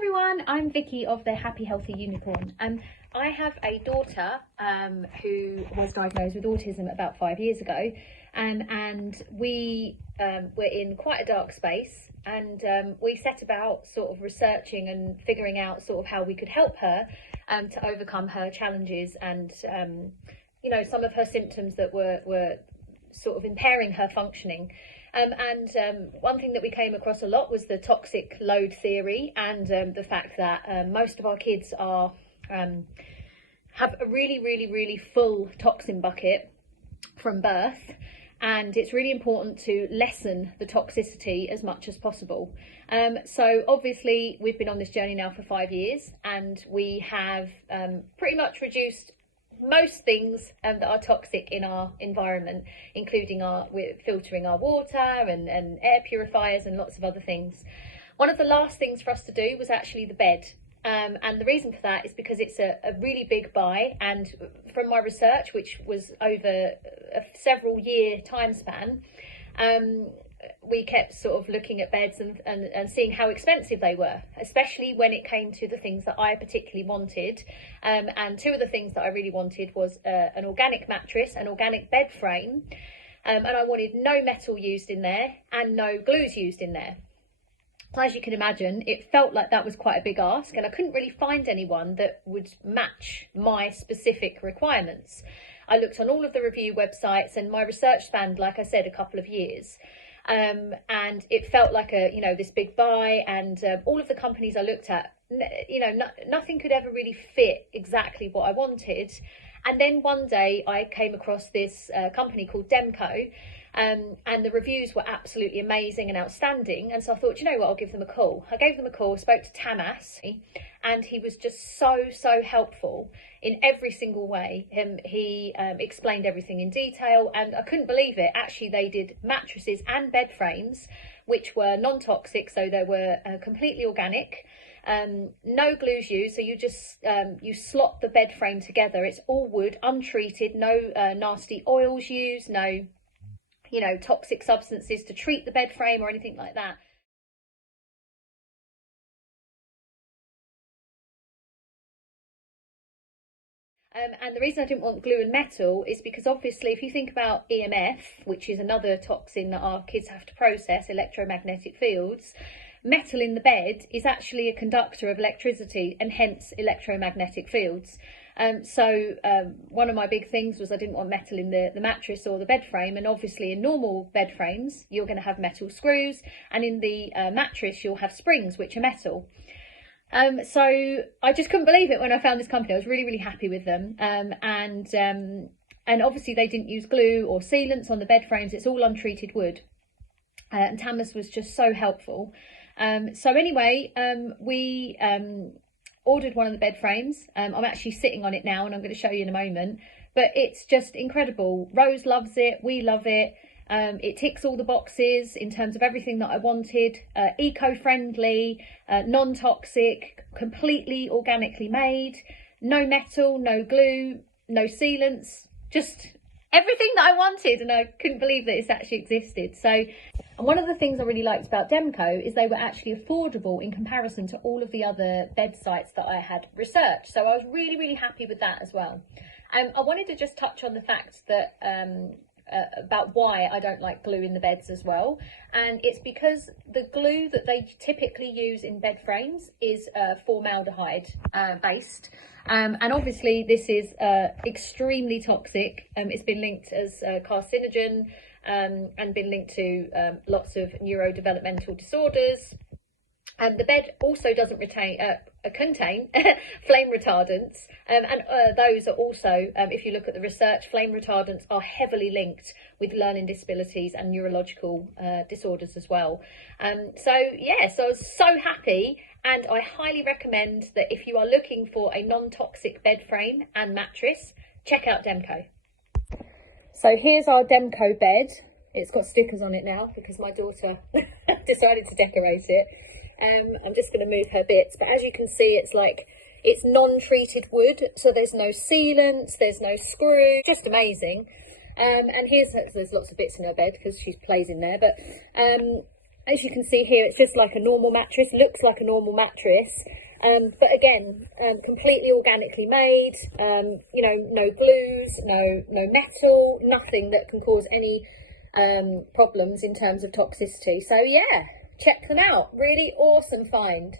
everyone, I'm Vicky of the Happy Healthy Unicorn. I have a daughter who was diagnosed with autism about 5 years ago, and we were in quite a dark space, and we set about sort of researching and figuring out sort of how we could help her to overcome her challenges and you know, some of her symptoms that were sort of impairing her functioning. One thing that we came across a lot was the toxic load theory, and the fact that most of our kids are have a really full toxin bucket from birth, and it's really important to lessen the toxicity as much as possible. So obviously we've been on this journey now for 5 years, and we have pretty much reduced most things that are toxic in our environment, including we're filtering our water and air purifiers and lots of other things. One of the last things for us to do was actually the bed, and the reason for that is because it's a really big buy, and from my research, which was over a several year time span, we kept sort of looking at beds and seeing how expensive they were, especially when it came to the things that I particularly wanted. And two of the things that I really wanted was an organic mattress, an organic bed frame, and I wanted no metal used in there and no glues used in there. So as you can imagine, it felt like that was quite a big ask, and I couldn't really find anyone that would match my specific requirements. I looked on all of the review websites, and my research spanned, like I said, a couple of years. And it felt like this big buy, and all of the companies I looked at, nothing could ever really fit exactly what I wanted. And then one day I came across this company called Demko, and the reviews were absolutely amazing and outstanding. And so I thought, you know what, I'll give them a call. I gave them a call, spoke to Tamas, and he was just so helpful in every single way. He explained everything in detail, and I couldn't believe it. Actually, they did mattresses and bed frames, which were non-toxic, so they were completely organic. No glues used, so you just you slot the bed frame together. It's all wood, untreated, no nasty oils used, no toxic substances to treat the bed frame or anything like that. And the reason I didn't want glue and metal is because obviously if you think about EMF, which is another toxin that our kids have to process, electromagnetic fields, metal in the bed is actually a conductor of electricity and hence electromagnetic fields. So one of my big things was I didn't want metal in the mattress or the bed frame, and obviously in normal bed frames you're going to have metal screws, and in the mattress you'll have springs which are metal. So I just couldn't believe it when I found this company. I was really happy with them, and obviously they didn't use glue or sealants on the bed frames. It's all untreated wood, and Tamas was just so helpful. So anyway, we ordered one of the bed frames. I'm actually sitting on it now, and I'm going to show you in a moment, but it's just incredible. Rose loves it, we love it. It ticks all the boxes in terms of everything that I wanted. Eco-friendly, non-toxic, completely organically made, no metal, no glue, no sealants, just everything that I wanted, and I couldn't believe that it's actually existed. So, and one of the things I really liked about Demko is they were actually affordable in comparison to all of the other bed sites that I had researched. So I was really happy with that as well. I wanted to just touch on the fact that about why I don't like glue in the beds as well, and it's because the glue that they typically use in bed frames is formaldehyde based, and obviously this is extremely toxic. It's been linked as carcinogen and been linked to lots of neurodevelopmental disorders. And the bed also doesn't contain flame retardants, and those are also, if you look at the research, flame retardants are heavily linked with learning disabilities and neurological disorders as well. So yes, I was so happy, and I highly recommend that if you are looking for a non-toxic bed frame and mattress, check out Demko. So here's our Demko bed. It's got stickers on it now because my daughter decided to decorate it. I'm just going to move her bits, but as you can see, it's non-treated wood, so there's no sealants, there's no screw, just amazing. And there's lots of bits in her bed because she plays in there, but As you can see here, it's just like a normal mattress, looks like a normal mattress. But again, completely organically made, you know, no glues, no metal, nothing that can cause any problems in terms of toxicity. So yeah, check them out. Really awesome find.